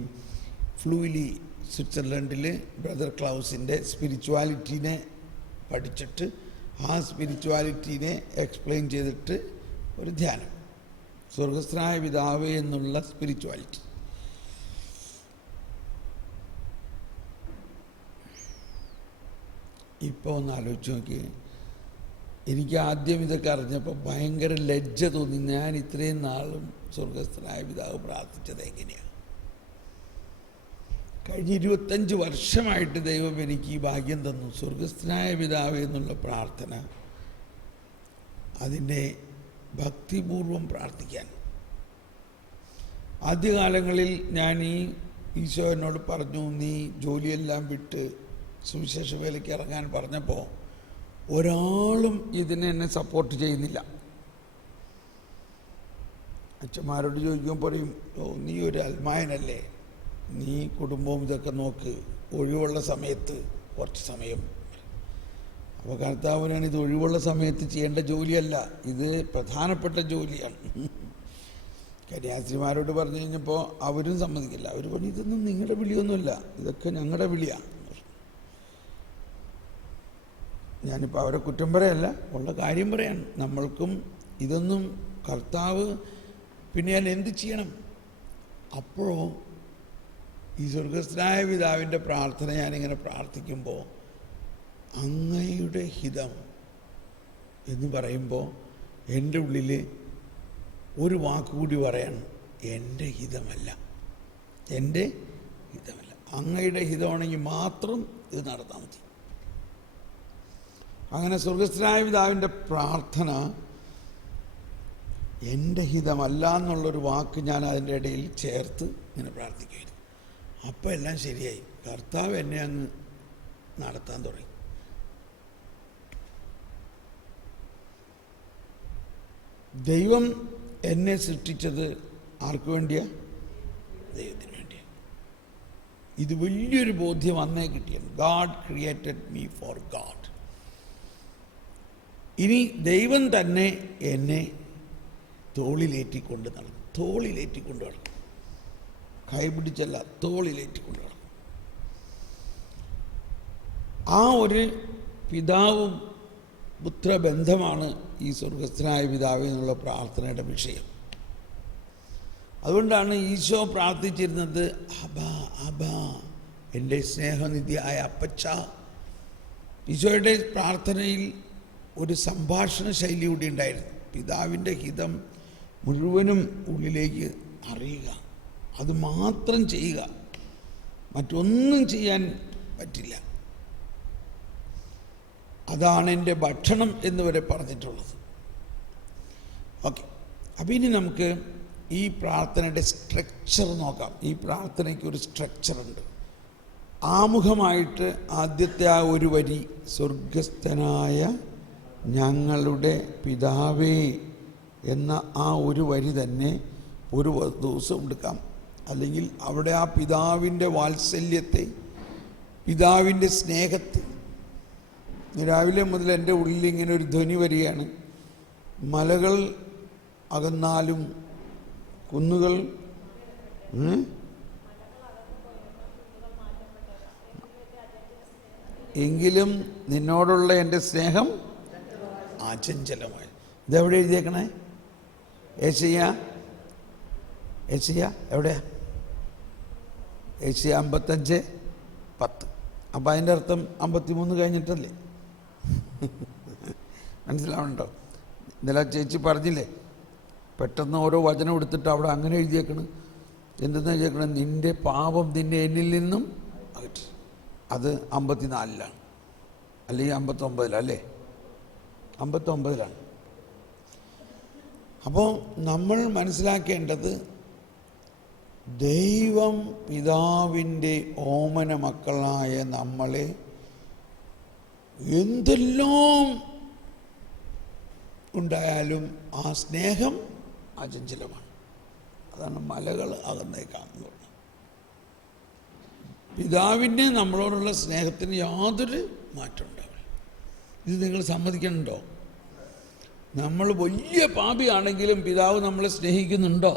ഫ്ലൂയിലി സ്വിറ്റ്സർലൻഡിൽ ബ്രദർ ക്ലൗസിൻ്റെ സ്പിരിച്വാലിറ്റീനെ പഠിച്ചിട്ട് ആ സ്പിരിച്വാലിറ്റീനെ എക്സ്പ്ലെയിൻ ചെയ്തിട്ട് ഒരു ധ്യാനം, സ്വർഗസ്ഥനായ പിതാവ് എന്നുള്ള സ്പിരിച്വാലിറ്റി. ഇപ്പോൾ ഒന്ന് ആലോചിച്ച് നോക്കി. എനിക്ക് ആദ്യം ഇതൊക്കെ അറിഞ്ഞപ്പോൾ ഭയങ്കര ലജ്ജ തോന്നി. ഞാൻ ഇത്രയും നാളും സ്വർഗസ്ഥനായ പിതാവ് പ്രാർത്ഥിച്ചത് എങ്ങനെയാണ്? കഴിഞ്ഞ 25 വർഷമായിട്ട് ദൈവം എനിക്ക് ഈ ഭാഗ്യം തന്നു. സ്വർഗസ്ഥനായ പിതാവ് എന്നുള്ള പ്രാർത്ഥന, അതിനെ ഭക്തിപൂർവം പ്രാർത്ഥിക്കാൻ. ആദ്യകാലങ്ങളിൽ ഞാൻ ഈ ഈശോ എന്നോട് പറഞ്ഞു, നീ ജോലിയെല്ലാം വിട്ട് സുവിശേഷ വേലയ്ക്ക് ഇറങ്ങാൻ പറഞ്ഞപ്പോൾ ഒരാളും എന്നെ സപ്പോർട്ട് ചെയ്യുന്നില്ല. അച്ഛന്മാരോട് ചോദിക്കുമ്പോൾ പറയും, ഓ നീ ഒരു അൽമായനല്ലേ, നീ കുടുംബവും ഇതൊക്കെ നോക്ക്, ഒഴിവുള്ള സമയത്ത് കുറച്ച് സമയം. അപ്പോൾ കർത്താവിനാണ് ഇത് ഒഴിവുള്ള സമയത്ത് ചെയ്യേണ്ട ജോലിയല്ല, ഇത് പ്രധാനപ്പെട്ട ജോലിയാണ്. കന്യാസ്ത്രീമാരോട് പറഞ്ഞു കഴിഞ്ഞപ്പോൾ അവരും സമ്മതിക്കില്ല. അവർ പറഞ്ഞു, ഇതൊന്നും നിങ്ങളുടെ വിളിയൊന്നുമല്ല, ഇതൊക്കെ ഞങ്ങളുടെ വിളിയാണ്. ഞാനിപ്പോൾ അവരെ കുറ്റം പറയല്ല, ഉള്ള കാര്യം പറയാണ്. നമ്മൾക്കും ഇതൊന്നും കർത്താവ്, പിന്നെ ഞാൻ എന്ത് ചെയ്യണം? അപ്പോഴോ ഈ സ്വർഗസ്ഥനായ പിതാവിൻ്റെ പ്രാർത്ഥന ഞാനിങ്ങനെ പ്രാർത്ഥിക്കുമ്പോൾ അങ്ങയുടെ ഹിതം എന്ന് പറയുമ്പോൾ എൻ്റെ ഉള്ളിൽ ഒരു വാക്കുകൂടി പറയണം, എൻ്റെ ഹിതമല്ല, എൻ്റെ ഹിതമല്ല, അങ്ങയുടെ ഹിതമാണെങ്കിൽ മാത്രം ഇത് നടത്താൻ മതി. അങ്ങനെ സ്വർഗസ്ഥനായ പിതാവിൻ്റെ പ്രാർത്ഥന എൻ്റെ ഹിതമല്ല എന്നുള്ളൊരു വാക്ക് ഞാൻ അതിൻ്റെ ഇടയിൽ ചേർത്ത് ഇങ്ങനെ പ്രാർത്ഥിക്കുമായിരുന്നു. അപ്പോൾ എല്ലാം ശരിയായി. കർത്താവ് എന്നെ അങ്ങ് നടത്താൻ തുടങ്ങി. ദൈവം എന്നെ സൃഷ്ടിച്ചത് ആർക്ക് വേണ്ടിയാ? ദൈവത്തിന് വേണ്ടിയാണ്. ഇത് വലിയൊരു ബോധ്യം അന്നേ കിട്ടിയത്. God created me for God. ഇനി ദൈവം തന്നെ എന്നെ തോളിലേറ്റിക്കൊണ്ട് നടക്കും. തോളിലേറ്റിക്കൊണ്ട് നടക്കും, കൈപിടിച്ചല്ല, തോളിലേറ്റിക്കൊണ്ട് നടക്കും. ആ ഒരു പിതാവും പുത്രബന്ധമാണ് ഈ സ്വർഗസ്ഥനായ പിതാവ് എന്നുള്ള പ്രാർത്ഥനയുടെ വിഷയം. അതുകൊണ്ടാണ് ഈശോ പ്രാർത്ഥിച്ചിരുന്നത്, അബാ അബാ, എൻ്റെ സ്നേഹനിധിയായ അപ്പച്ച. ഈശോയുടെ പ്രാർത്ഥനയിൽ ഒരു സംഭാഷണ ശൈലി കൂടി ഉണ്ടായിരുന്നു. പിതാവിൻ്റെ ഹിതം മുഴുവനും ഉള്ളിലേക്ക് അറിയുക, അത് മാത്രം ചെയ്യുക, മറ്റൊന്നും ചെയ്യാൻ പറ്റില്ല. അതാണ് എൻ്റെ ഭക്ഷണം എന്ന് വരെ പറഞ്ഞിട്ടുള്ളത്. ഓക്കെ, അപ്പം ഇനി നമുക്ക് ഈ പ്രാർത്ഥനയുടെ സ്ട്രക്ചർ നോക്കാം. ഈ പ്രാർത്ഥനയ്ക്ക് ഒരു സ്ട്രക്ചറുണ്ട്. ആമുഖമായിട്ട് ആദ്യത്തെ ആ ഒരു വരി, സ്വർഗസ്ഥനായ ഞങ്ങളുടെ പിതാവേ എന്ന ആ ഒരു വരി തന്നെ ഒരു ദിവസം എടുക്കാം. അല്ലെങ്കിൽ അവിടെ ആ പിതാവിൻ്റെ വാത്സല്യത്തെ, പിതാവിൻ്റെ സ്നേഹത്തെ, രാവിലെ മുതൽ എൻ്റെ ഉള്ളിൽ ഇങ്ങനെ ഒരു ധ്വനി വരികയാണ്. മലകൾ അകന്നാലും കുന്നുകൾ എങ്കിലും നിന്നോടുള്ള എൻ്റെ സ്നേഹം അചഞ്ചലമായി. ഇതെവിടെ എഴുതിയേക്കണേ? ഏഷ്യ എവിടെയാ? ഏഷ്യ 55:10. അപ്പം അതിൻ്റെ അർത്ഥം 53 കഴിഞ്ഞിട്ടല്ലേ? മനസ്സിലാവുന്നുണ്ടോ? ഇന്നലെ ചേച്ചി പറഞ്ഞില്ലേ, പെട്ടെന്ന് ഓരോ വചനം എടുത്തിട്ട് അവിടെ അങ്ങനെ എഴുതിയേക്കണം. എന്തെന്ന് എഴുതിയേക്കണം? നിൻ്റെ പാപം നിന്നെ എന്നിൽ നിന്നും അകറ്റി. അത് 54-ലാണ്, അല്ലെങ്കിൽ 59-ലല്ലേ? 59-ലാണ്. അപ്പോൾ നമ്മൾ മനസ്സിലാക്കേണ്ടത്, ദൈവം പിതാവിൻ്റെ ഓമന മക്കളായ നമ്മളെ എന്തെല്ലാം ഉണ്ടായാലും ആ സ്നേഹം അചഞ്ചലമാണ്. അതാണ് മലകൾ അകന്നേക്കാം എന്ന് പറഞ്ഞത്. പിതാവിൻ്റെ നമ്മളോടുള്ള സ്നേഹത്തിന് യാതൊരു മാറ്റം ഉണ്ടാവില്ല. ഇത് നിങ്ങൾ സമ്മതിക്കണുണ്ടോ? നമ്മൾ വലിയ പാപിയാണെങ്കിലും പിതാവ് നമ്മളെ സ്നേഹിക്കുന്നുണ്ടോ?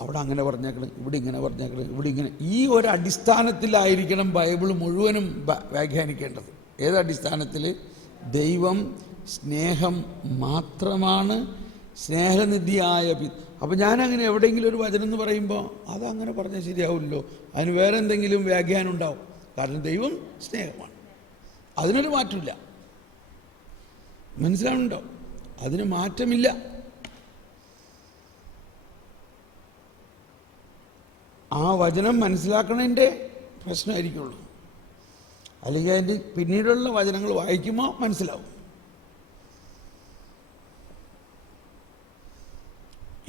അവിടെ അങ്ങനെ പറഞ്ഞേക്കണം, ഇവിടെ ഇങ്ങനെ പറഞ്ഞേക്കണം, ഇവിടെ ഇങ്ങനെ. ഈ ഒരു അടിസ്ഥാനത്തിലായിരിക്കണം ബൈബിൾ മുഴുവനും വ്യാഖ്യാനിക്കേണ്ടത്. ഏതടിസ്ഥാനത്തിൽ? ദൈവം സ്നേഹം മാത്രമാണ്, സ്നേഹനിധിയായ അപ്പോൾ ഞാനങ്ങനെ എവിടെയെങ്കിലും ഒരു വചനം എന്ന് പറയുമ്പോൾ അതങ്ങനെ പറഞ്ഞാൽ ശരിയാവില്ലല്ലോ, അതിന് വേറെ എന്തെങ്കിലും വ്യാഖ്യാനം ഉണ്ടാവും. കാരണം ദൈവം സ്നേഹമാണ്, അതിനൊരു മാറ്റമില്ല. മനസ്സിലാവുന്നുണ്ടോ? അതിന് മാറ്റമില്ല. ആ വചനം മനസ്സിലാക്കണതിൻ്റെ പ്രശ്നമായിരിക്കുള്ളൂ. അല്ലെങ്കിൽ അതിൻ്റെ പിന്നീടുള്ള വചനങ്ങൾ വായിക്കുമ്പോൾ മനസ്സിലാവും.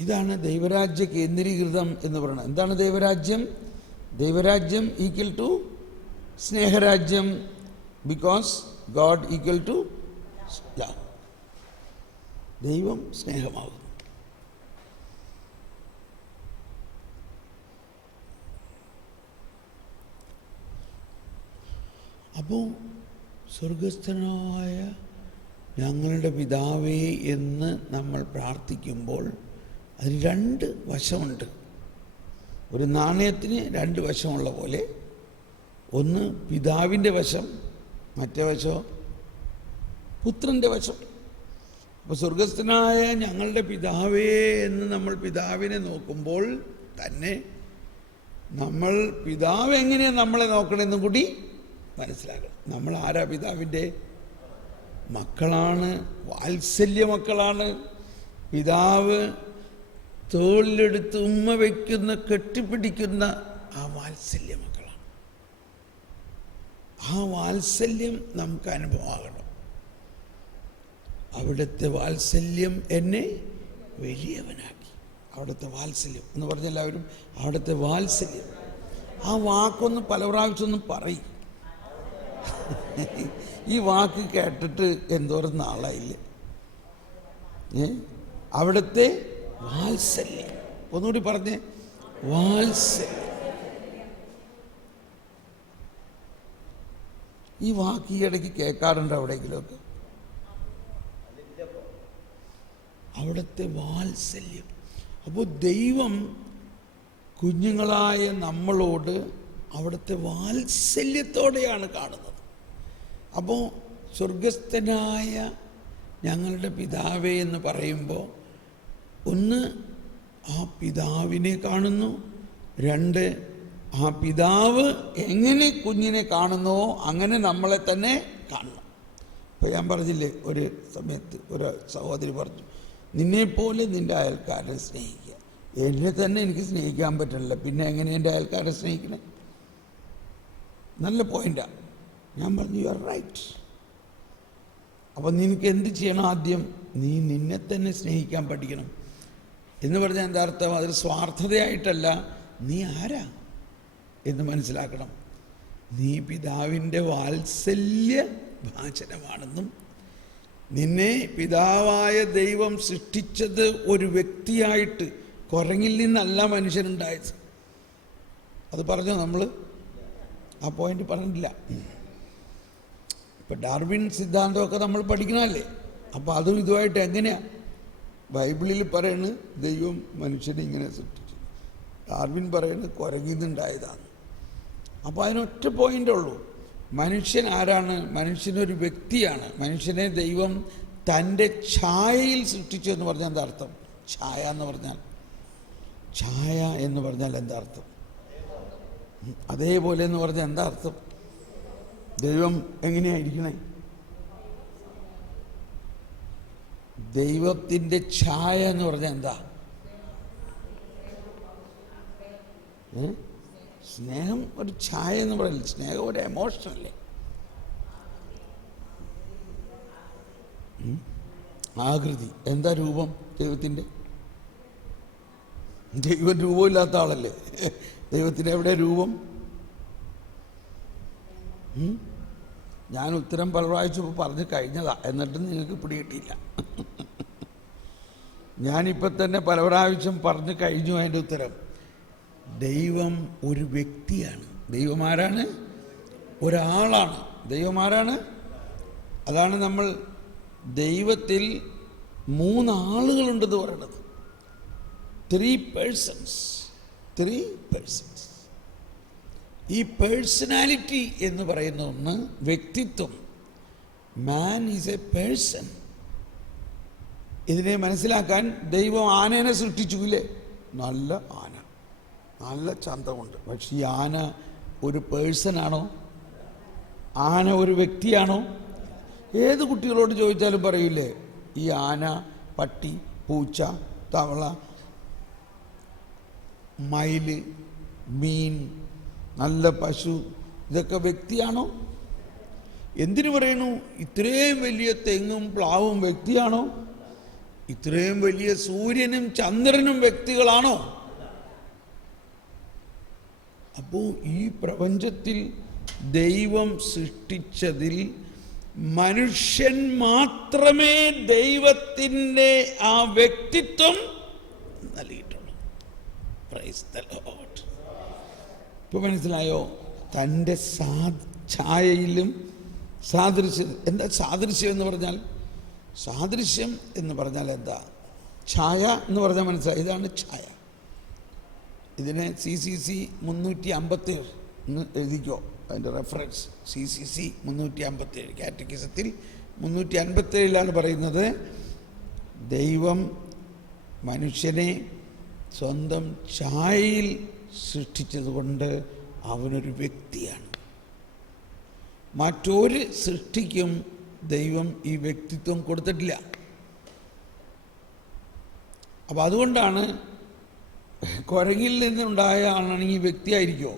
ഇതാണ് ദൈവരാജ്യ കേന്ദ്രീകൃതം എന്ന് പറയുന്നത്. എന്താണ് ദൈവരാജ്യം? ദൈവരാജ്യം ഈക്വൽ ടു സ്നേഹരാജ്യം, because God equal to love. ദൈവം സ്നേഹമാകുന്നു. അപ്പോൾ സ്വർഗസ്ഥനായ ഞങ്ങളുടെ പിതാവേ എന്ന് നമ്മൾ പ്രാർത്ഥിക്കുമ്പോൾ അതിന് രണ്ട് വശമുണ്ട്. ഒരു നാണയത്തിന് രണ്ട് വശമുള്ള പോലെ, ഒന്ന് പിതാവിൻ്റെ വശം, മറ്റേ വശം പുത്രൻ്റെ വശം. അപ്പോൾ സ്വർഗസ്ഥനായ ഞങ്ങളുടെ പിതാവേ എന്ന് നമ്മൾ പിതാവിനെ നോക്കുമ്പോൾ തന്നെ നമ്മൾ പിതാവ് എങ്ങനെയാണ് നമ്മളെ നോക്കണമെന്നും കൂടി മനസ്സിലാക്കണം. നമ്മൾ ആരാ? പിതാവിൻ്റെ മക്കളാണ്, വാത്സല്യ മക്കളാണ്. പിതാവ് തോളിലെടുത്ത് ഉമ്മ വയ്ക്കുന്ന, കെട്ടിപ്പിടിക്കുന്ന ആ വാത്സല്യ മക്കളാണ്. ആ വാത്സല്യം നമുക്ക് അനുഭവമാകണം. അവിടുത്തെ വാത്സല്യം എന്നെ വലിയവനാക്കി. അവിടുത്തെ വാത്സല്യം എന്ന് പറഞ്ഞ എല്ലാവരും അവിടുത്തെ വാത്സല്യം. ആ വാക്കൊന്ന് പല പ്രാവശ്യമൊന്നും പറയും. ഈ വാക്ക് കേട്ടിട്ട് എന്തോരം നാളായില്ലേ? അവിടുത്തെ വാത്സല്യം. ഒന്നുകൂടി പറഞ്ഞേ, വാത്സല്യം. ഈ വാക്ക് ഈ ഇടയ്ക്ക് കേൾക്കാറുണ്ട് എവിടെയെങ്കിലുമൊക്കെ. അവിടുത്തെ വാത്സല്യം. അപ്പോൾ ദൈവം കുഞ്ഞുങ്ങളായ നമ്മളോട് അവിടുത്തെ വാത്സല്യത്തോടെയാണ് കാണുന്നത്. അപ്പോൾ സ്വർഗസ്ഥനായ ഞങ്ങളുടെ പിതാവേ എന്ന് പറയുമ്പോൾ ഒന്ന് ആ പിതാവിനെ കാണുന്നു, രണ്ട് ആ പിതാവ് എങ്ങനെ കുഞ്ഞിനെ കാണുന്നുവോ അങ്ങനെ നമ്മളെ തന്നെ കാണണം. ഇപ്പോൾ ഞാൻ പറഞ്ഞില്ലേ, ഒരു സമയത്ത് ഒരു സഹോദരി പറഞ്ഞു, നിന്നെപ്പോലെ നിൻ്റെ അയൽക്കാരനെ സ്നേഹിക്കുക. എന്നെ തന്നെ എനിക്ക് സ്നേഹിക്കാൻ പറ്റില്ല, പിന്നെ എങ്ങനെ എൻ്റെ അയൽക്കാരെ സ്നേഹിക്കണേ? നല്ല പോയിൻ്റാണ്. ഞാൻ പറഞ്ഞു, യു ആർ റൈറ്റ്. അപ്പം നിനക്ക് എന്ത് ചെയ്യണം? ആദ്യം നീ നിന്നെ തന്നെ സ്നേഹിക്കാൻ പഠിക്കണം. എന്ന് പറഞ്ഞാൽ എന്താ അർത്ഥം? അതൊരു സ്വാർത്ഥതയായിട്ടല്ല, നീ ആരാ എന്ന് മനസ്സിലാക്കണം. നീ പിതാവിൻ്റെ വാത്സല്യ ഭാചനമാണെന്നും നിന്നെ പിതാവായ ദൈവം സൃഷ്ടിച്ചത് ഒരു വ്യക്തിയായിട്ട്, കുരങ്ങിൽ നിന്നല്ല മനുഷ്യനുണ്ടായത്. അത് പറഞ്ഞോ നമ്മൾ? ആ പോയിന്റ് പറഞ്ഞില്ല. ഇപ്പം ഡാർവിൻ സിദ്ധാന്തമൊക്കെ നമ്മൾ പഠിക്കണമല്ലേ? അപ്പോൾ അതും ഇതുമായിട്ട് എങ്ങനെയാണ്? ബൈബിളിൽ പറയുന്നത് ദൈവം മനുഷ്യനെ ഇങ്ങനെ സൃഷ്ടിച്ചു, ഡാർവിൻ പറയുന്നത് കുരങ്ങിൽ നിന്നുണ്ടായതാണ്. അപ്പോൾ അതിനൊറ്റ പോയിൻ്റേ ഉള്ളൂ. മനുഷ്യൻ ആരാണ്? മനുഷ്യനൊരു വ്യക്തിയാണ്. മനുഷ്യനെ ദൈവം തൻ്റെ ഛായയിൽ സൃഷ്ടിച്ചു എന്ന് പറഞ്ഞാൽ എന്താ അർത്ഥം? ഛായ എന്ന് പറഞ്ഞാൽ, ഛായ എന്ന് പറഞ്ഞാൽ എന്താ അർത്ഥം? അതേപോലെ എന്ന് പറഞ്ഞാൽ എന്താ അർത്ഥം? ദൈവം എങ്ങനെയായിരിക്കണേ? ദൈവത്തിൻ്റെ ഛായ എന്ന് പറഞ്ഞാൽ എന്താ? സ്നേഹം ഒരു ഛായ എന്ന് പറയില്ല. സ്നേഹം ഒരു എമോഷനല്ലേ? ആകൃതി എന്താ? രൂപം. ദൈവത്തിൻ്റെ, ദൈവം രൂപമില്ലാത്ത ആളല്ലേ? ദൈവത്തിന് എവിടെ രൂപം? ഞാൻ ഉത്തരം പല പ്രാവശ്യം പറഞ്ഞു കഴിഞ്ഞതാ, എന്നിട്ടും നിങ്ങൾക്ക് പിടികിട്ടിയില്ല. ഞാനിപ്പോൾ തന്നെ പല പ്രാവശ്യം പറഞ്ഞു കഴിഞ്ഞു അതിൻ്റെ ഉത്തരം. ദൈവം ഒരു വ്യക്തിയാണ്. ദൈവം ആരാണ്? ഒരാളാണ്. ദൈവം ആരാണ്? അതാണ് നമ്മൾ ദൈവത്തിൽ 3 ആളുകളുണ്ടെന്ന് പറയുന്നത്. 3 persons. ഈ പേഴ്സണാലിറ്റി എന്ന് പറയുന്ന ഒന്ന് വ്യക്തിത്വം. Man is A person. ഇതിനെ മനസ്സിലാക്കാൻ ദൈവം ആനേനെ സൃഷ്ടിച്ചുല്ലേ? നല്ല ആന, നല്ല ചന്തമുണ്ട്. പക്ഷെ ഈ ആന ഒരു പേഴ്സണാണോ? ആന ഒരു വ്യക്തിയാണോ? ഏത് കുട്ടികളോട് ചോദിച്ചാലും പറയില്ലേ, ഈ ആന, പട്ടി, പൂച്ച, തവള, മയില്, മീൻ, നല്ല പശു, ഇതൊക്കെ വ്യക്തിയാണോ? എന്തിനു പറയണു? ഇത്രയും വലിയ തെങ്ങും പ്ലാവും വ്യക്തിയാണോ? ഇത്രയും വലിയ സൂര്യനും ചന്ദ്രനും വ്യക്തികളാണോ? അപ്പോൾ ഈ പ്രപഞ്ചത്തിൽ ദൈവം സൃഷ്ടിച്ചതിൽ മനുഷ്യൻ മാത്രമേ ദൈവത്തിൻ്റെ ആ വ്യക്തിത്വം നൽകിയിട്ടുള്ളൂ. Praise the Lord. ഇപ്പോൾ മനസ്സിലായോ? തൻ്റെ ഛായയിലും സാദൃശ്യം. എന്താ സാദൃശ്യം എന്ന് പറഞ്ഞാൽ? സാദൃശ്യം എന്ന് പറഞ്ഞാൽ എന്താ? ഛായ എന്ന് പറഞ്ഞാൽ മനസ്സിലായി. ഇതാണ് ഛായ. ഇതിനെ CCC 357 എന്ന് എഴുതിക്കോ. അതിൻ്റെ റെഫറൻസ് CCC 357 കാറ്റക്കിസത്തിൽ 357 പറയുന്നത്, ദൈവം മനുഷ്യനെ സ്വന്തം ഛായയിൽ സൃഷ്ടിച്ചതുകൊണ്ട് അവനൊരു വ്യക്തിയാണ്. മറ്റൊരു സൃഷ്ടിക്കും ദൈവം ഈ വ്യക്തിത്വം കൊടുത്തിട്ടില്ല. അപ്പം അതുകൊണ്ടാണ് കുരങ്ങിൽ നിന്നുണ്ടായ ആളാണെങ്കിൽ വ്യക്തിയായിരിക്കുമോ?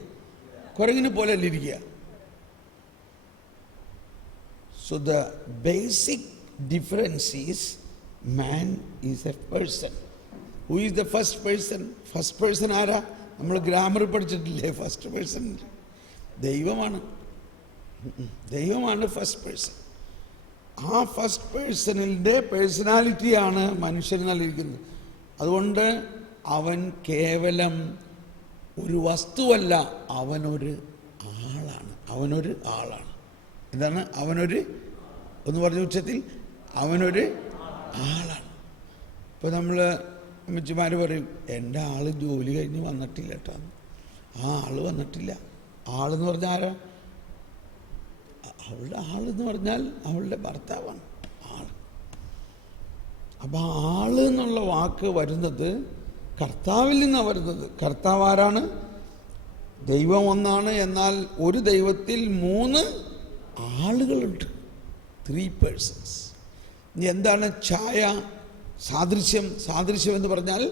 കുരങ്ങിനെ പോലെ അല്ല ഇരിക്കുക. So the basic difference is man is A person. Who is the first person? First person ആരാ? നമ്മൾ ഗ്രാമർ പഠിച്ചിട്ടില്ലേ? ഫസ്റ്റ് പേഴ്സൺ ദൈവമാണ്. ദൈവമാണ് ഫസ്റ്റ് പേഴ്സൺ. ആ ഫസ്റ്റ് പേഴ്സണിൻ്റെ പേഴ്സണാലിറ്റിയാണ് മനുഷ്യന് നൽകിയിരിക്കുന്നത്. അതുകൊണ്ട് അവൻ കേവലം ഒരു വസ്തുവല്ല, അവനൊരു ആളാണ്. അവനൊരു ആളാണ്. എന്താണ് അവനൊരു? ഒന്ന് പറഞ്ഞ ഉച്ചത്തിൽ, അവനൊരു ആളാണ്. ഇപ്പോൾ നമ്മൾ അമ്മച്ചിമാർ പറയും, എൻ്റെ ആൾ ജോലി കഴിഞ്ഞ് വന്നിട്ടില്ല കേട്ടോ. ആ ആള് വന്നിട്ടില്ല. ആളെന്ന് പറഞ്ഞാൽ ആരാ? അവളുടെ ആളെന്ന് പറഞ്ഞാൽ അവളുടെ ഭർത്താവാണ് ആൾ. അപ്പം ആള് എന്നുള്ള വാക്ക് വരുന്നത് കർത്താവിൽ നിന്നാണ് വരുന്നത്. കർത്താവ് ആരാണ്? ദൈവം ഒന്നാണ്, എന്നാൽ ഒരു ദൈവത്തിൽ 3 ആളുകളുണ്ട്. 3 പേഴ്സൺസ്. ഇനി എന്താണ് ഛായ? സാദൃശ്യം. സാദൃശ്യം എന്ന് പറഞ്ഞാൽ